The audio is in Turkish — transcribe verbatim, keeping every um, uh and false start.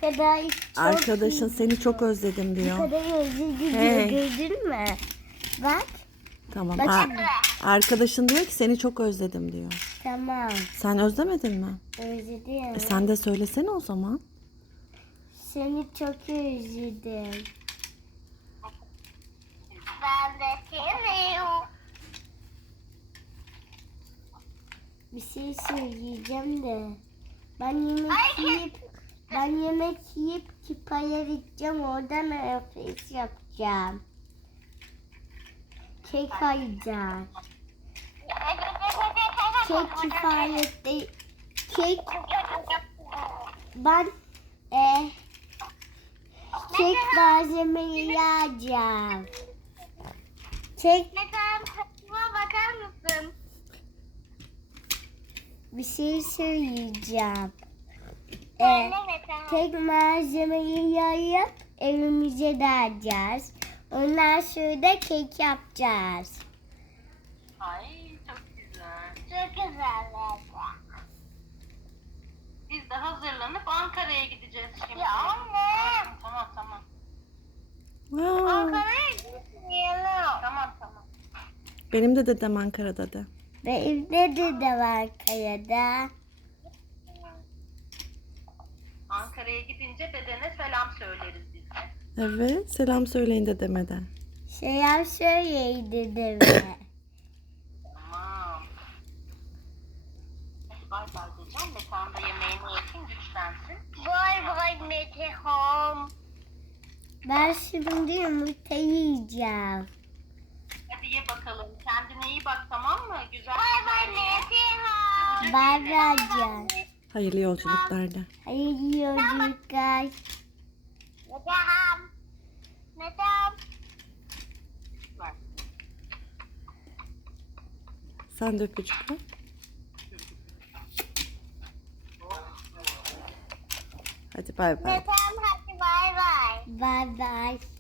kadar çok Arkadaşın iyi. seni çok özledim Bu diyor. kadar özür dilerim. Hey. Gördün mü? Bak. Tamam. Bak. Ar- arkadaşın diyor ki seni çok özledim diyor. Tamam. Sen özlemedin mi? Özledim. E sen de söylesene o zaman. Seni çok özledim. Ben de seni. Bir şey söyleyeceğim de. Ben yemek Ay, yiyip ben yemek yiyip kipaya gideceğim. Oradan nefes yapacağım. Kek alacağım. Kek kifayette. Kek ben e, kek malzemeyi alacağım. Kek Neden saçıma bakar mısın? bir şey söyleyeceğim. E, Söyle Meta. Tek malzemeyi yayıp evimize dağıtacağız. Ondan sonra da kek yapacağız. Ay çok güzel. Çok güzel Meta. Biz de hazırlanıp Ankara'ya gideceğiz şimdi. Ya anne. Tamam tamam. Aa, Ankara'ya gitmeyelim. Tamam tamam. benim de dedem Ankara'da de. Benim de de var kayada. Ankara'ya gidince dedene selam söyleriz biz de. Evet. Selam söyleyin dedeme de. Selam söyleydi deme. Tamam. Hadi bay bay diyeceğim. Metan da yemeğini yesin güçlensin. Bay bay Mete home. Ben şimdi yumurta yiyeceğim. Hadi ye bakalım. Kendine iyi bak tamam mı? Güzel. Bay bay Mete home. Ben vereceğim. Hayırlı yolculuklar de. Hayırlı yolculuklar. Mete home. Mete home. Ver. Sen de öpücük ver. Hadi bay bay. Mete home hadi bay bay. Bye bye.